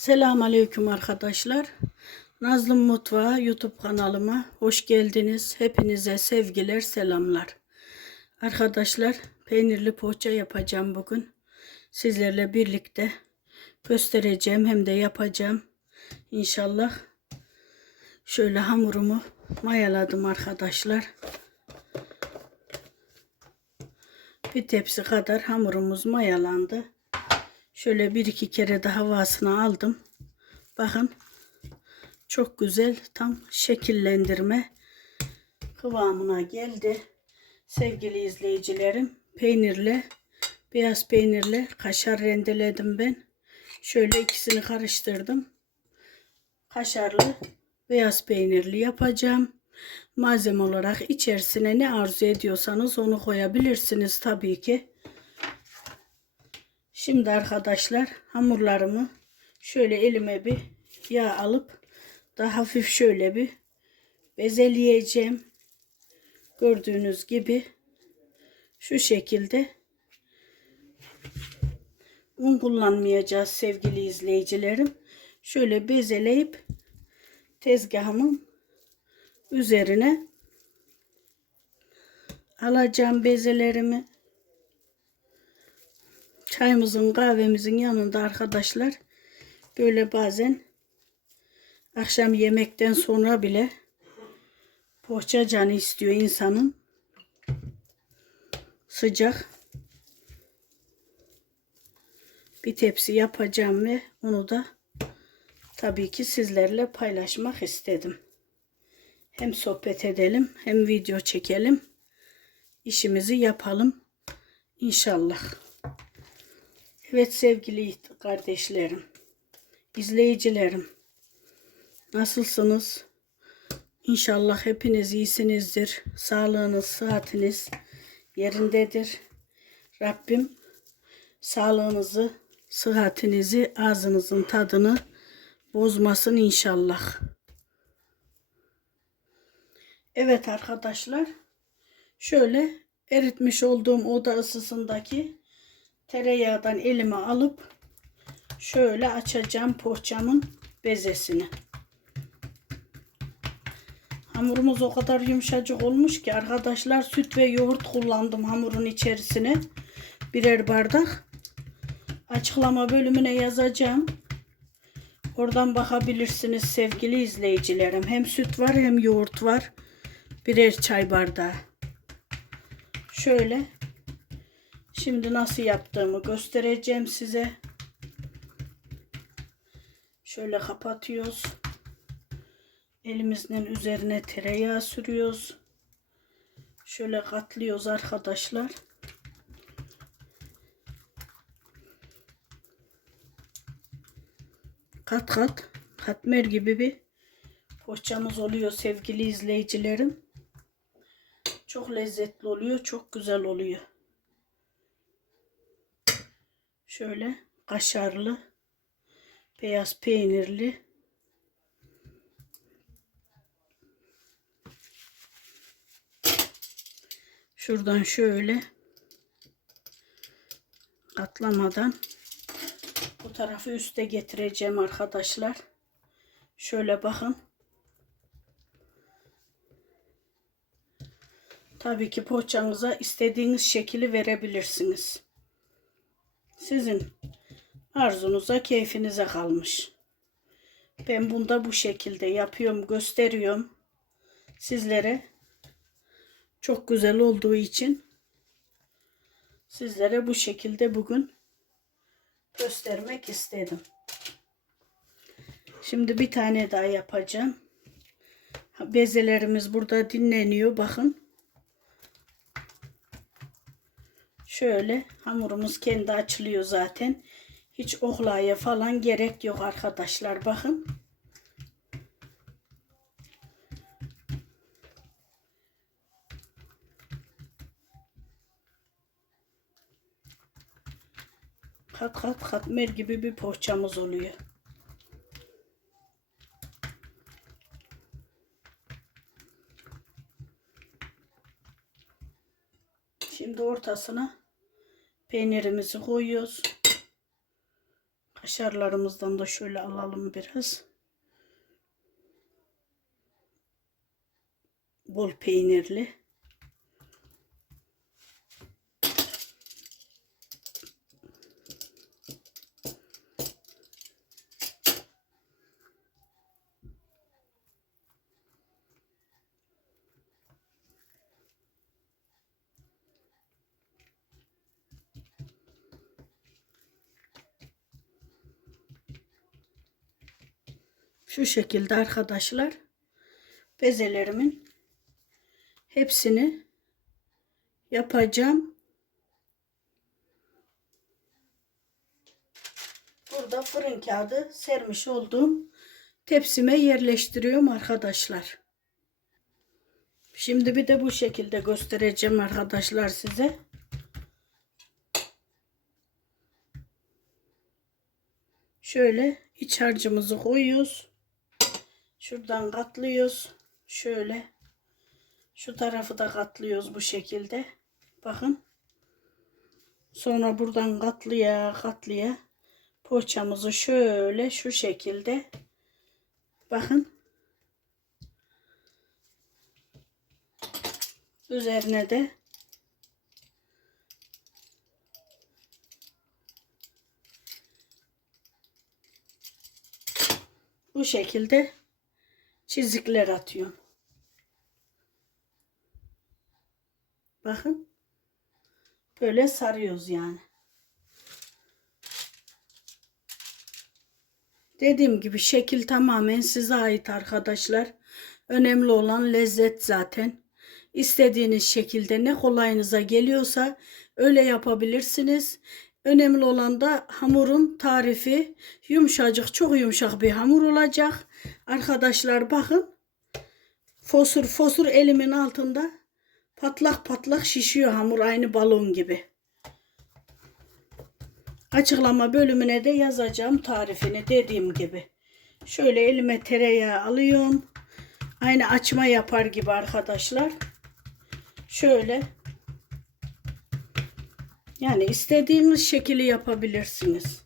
Selamun Aleyküm arkadaşlar. Nazlı Mutfağı YouTube kanalıma hoş geldiniz. Hepinize sevgiler, selamlar. Arkadaşlar peynirli poğaça yapacağım bugün. Sizlerle birlikte göstereceğim hem de yapacağım. İnşallah şöyle hamurumu mayaladım arkadaşlar. Bir tepsi kadar hamurumuz mayalandı. Şöyle bir iki kere de havasını aldım. Bakın çok güzel tam şekillendirme kıvamına geldi. Sevgili izleyicilerim peynirle beyaz peynirle kaşar rendeledim ben. Şöyle ikisini karıştırdım. Kaşarlı beyaz peynirli yapacağım. Malzeme olarak içerisine ne arzu ediyorsanız onu koyabilirsiniz tabii ki. Şimdi arkadaşlar hamurlarımı şöyle elime bir yağ alıp daha hafif şöyle bir bezeleyeceğim. Gördüğünüz gibi şu şekilde un kullanmayacağız sevgili izleyicilerim. Şöyle bezeleyip tezgahımın üzerine alacağım bezelerimi. Çayımızın kahvemizin yanında arkadaşlar böyle bazen akşam yemekten sonra bile poğaça canı istiyor insanın. Sıcak bir tepsi yapacağım ve onu da tabii ki sizlerle paylaşmak istedim. Hem sohbet edelim hem video çekelim. işimizi yapalım inşallah. Evet sevgili kardeşlerim, izleyicilerim. Nasılsınız? İnşallah hepiniz iyisinizdir. Sağlığınız, sıhhatiniz yerindedir. Rabbim sağlığınızı, sıhhatinizi, ağzınızın tadını bozmasın inşallah. Evet arkadaşlar. Şöyle eritmiş olduğum oda ısısındaki tereyağdan elime alıp şöyle açacağım poğaçamın bezesini. Hamurumuz o kadar yumuşacık olmuş ki arkadaşlar süt ve yoğurt kullandım hamurun içerisine. Birer bardak. Açıklama bölümüne yazacağım. Oradan bakabilirsiniz sevgili izleyicilerim. Hem süt var hem yoğurt var. Birer çay bardağı. Şöyle Şimdi nasıl yaptığımı göstereceğim size. Şöyle kapatıyoruz. Elimizin üzerine tereyağı sürüyoruz. Şöyle katlıyoruz arkadaşlar. Kat kat katmer gibi bir poğaçamız oluyor sevgili izleyicilerim. Çok lezzetli oluyor, çok güzel oluyor. Şöyle kaşarlı, beyaz peynirli. Şuradan şöyle katlamadan bu tarafı üste getireceğim arkadaşlar. Şöyle bakın. Tabii ki poğaçanıza istediğiniz şekli verebilirsiniz. Sizin arzunuza, keyfinize kalmış. Ben bunda bu şekilde yapıyorum, gösteriyorum sizlere. Çok güzel olduğu için sizlere bu şekilde bugün göstermek istedim. Şimdi bir tane daha yapacağım. Bezelerimiz burada dinleniyor. Bakın. Şöyle hamurumuz kendi açılıyor zaten. Hiç oklaya falan gerek yok arkadaşlar. Bakın. Kat kat katmer gibi bir poğaçamız oluyor. Şimdi ortasına peynirimizi koyuyoruz. Kaşarlarımızdan da şöyle alalım biraz. Bol peynirli. Şu şekilde arkadaşlar bezelerimin hepsini yapacağım. Burada fırın kağıdı sermiş olduğum tepsime yerleştiriyorum arkadaşlar. Şimdi bir de bu şekilde göstereceğim arkadaşlar size. Şöyle iç harcımızı koyuyoruz. Şuradan katlıyoruz. Şöyle. Şu tarafı da katlıyoruz bu şekilde. Bakın. Sonra buradan katlıya katlıya poğaçamızı şöyle şu şekilde bakın üzerine de bu şekilde çizikler atıyorum. Bakın. Böyle sarıyoruz yani. Dediğim gibi şekil tamamen size ait arkadaşlar. Önemli olan lezzet zaten. İstediğiniz şekilde ne kolayınıza geliyorsa öyle yapabilirsiniz. Önemli olan da hamurun tarifi yumuşacık çok yumuşak bir hamur olacak. Arkadaşlar bakın fosur fosur elimin altında patlak patlak şişiyor hamur aynı balon gibi. Açıklama bölümüne de yazacağım tarifini dediğim gibi. Şöyle elime tereyağı alıyorum. Aynı açma yapar gibi arkadaşlar. Şöyle yani istediğiniz şekli yapabilirsiniz.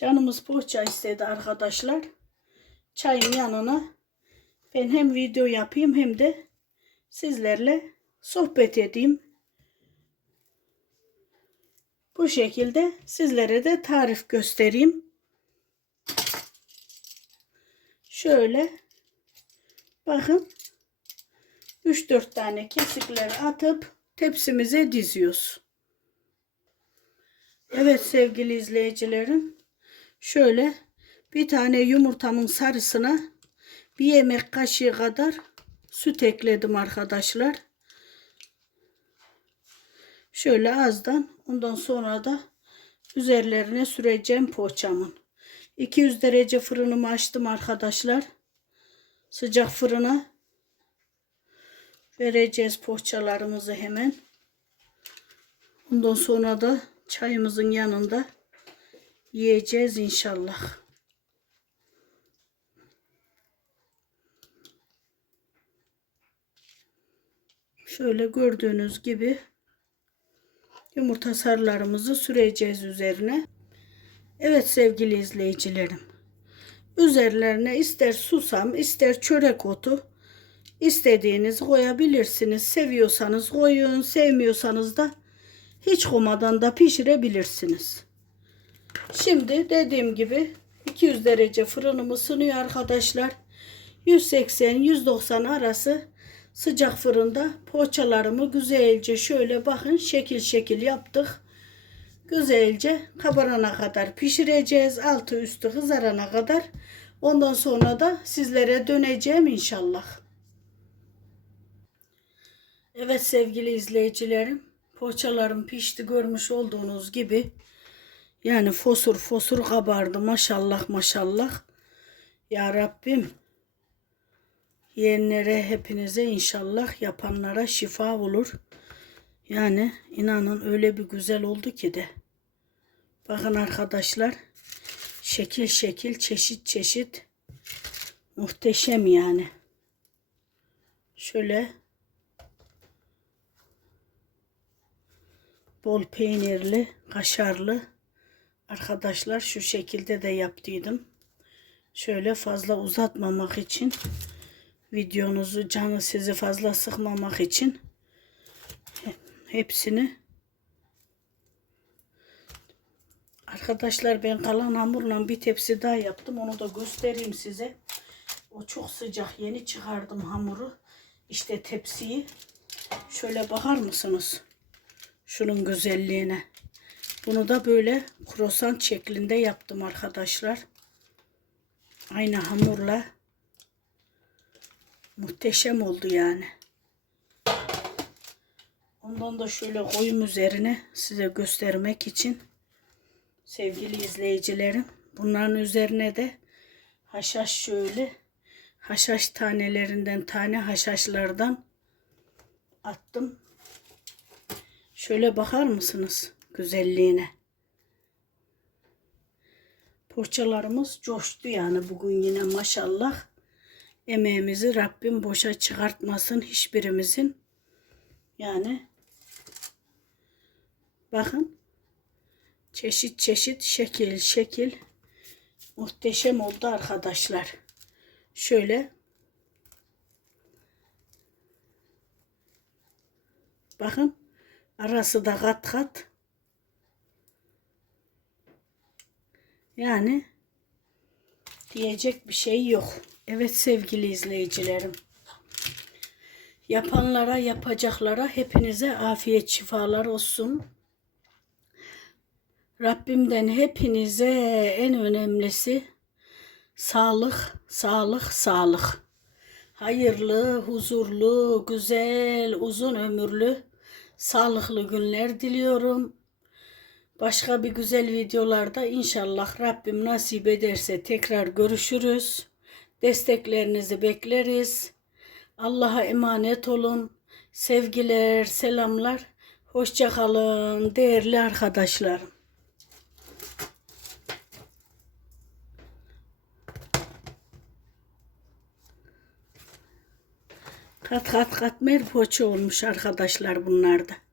Canımız poğaça istedi arkadaşlar. Çayın yanına ben hem video yapayım hem de sizlerle sohbet edeyim. Bu şekilde sizlere de tarif göstereyim. Şöyle bakın 3-4 tane kesikleri atıp tepsimize diziyoruz. Evet sevgili izleyicilerim. Şöyle bir tane yumurtamın sarısına bir yemek kaşığı kadar süt ekledim arkadaşlar. Şöyle azdan ondan sonra da üzerlerine süreceğim poğaçamın. 200 derece fırınımı açtım arkadaşlar. Sıcak fırına vereceğiz poğaçalarımızı hemen. Ondan sonra da çayımızın yanında yiyeceğiz inşallah. Şöyle gördüğünüz gibi yumurta sarılarımızı süreceğiz üzerine. Evet sevgili izleyicilerim. Üzerlerine ister susam ister çörek otu istediğiniz koyabilirsiniz. Seviyorsanız koyun, sevmiyorsanız da hiç koymadan da pişirebilirsiniz. Şimdi dediğim gibi 200 derece fırınımı ısınıyor arkadaşlar. 180-190 arası sıcak fırında poğaçalarımı güzelce şöyle bakın şekil şekil yaptık. Güzelce kabarana kadar pişireceğiz. Altı üstü kızarana kadar. Ondan sonra da sizlere döneceğim inşallah. Evet sevgili izleyicilerim. Poğaçalarım pişti görmüş olduğunuz gibi. Yani fosur fosur kabardı maşallah maşallah. Ya Rabbim yiyenlere hepinize inşallah yapanlara şifa olur. Yani inanın öyle bir güzel oldu ki de. Bakın arkadaşlar şekil şekil çeşit çeşit muhteşem yani. Şöyle Bol peynirli, kaşarlı. Arkadaşlar şu şekilde de yaptıydım. Şöyle fazla uzatmamak için videonuzu canı sizi fazla sıkmamak için he- hepsini Arkadaşlar ben kalan hamurla bir tepsi daha yaptım. Onu da göstereyim size. O çok sıcak. Yeni çıkardım hamuru. İşte tepsiyi. Şöyle bakar mısınız? Şunun güzelliğine. Bunu da böyle krosan şeklinde yaptım arkadaşlar. Aynı hamurla. Muhteşem oldu yani. Ondan da şöyle koyum üzerine size göstermek için sevgili izleyicilerim. Bunların üzerine de haşhaş şöyle haşhaş tanelerinden tane haşhaşlardan attım. Şöyle bakar mısınız güzelliğine? Poğaçalarımız coştu yani bugün yine maşallah. Emeğimizi Rabbim boşa çıkartmasın hiçbirimizin. Yani bakın çeşit çeşit şekil şekil muhteşem oldu arkadaşlar. Şöyle bakın arası da kat kat. Yani diyecek bir şey yok. Evet sevgili izleyicilerim. Yapanlara, yapacaklara hepinize afiyet şifalar olsun. Rabbimden hepinize en önemlisi sağlık, sağlık, sağlık. Hayırlı, huzurlu, güzel, uzun ömürlü, sağlıklı günler diliyorum. Başka bir güzel videolarda inşallah Rabbim nasip ederse tekrar görüşürüz. Desteklerinizi bekleriz. Allah'a emanet olun. Sevgiler, selamlar. Hoşça kalın değerli arkadaşlarım. Kat kat katmer poğaça olmuş arkadaşlar bunlarda.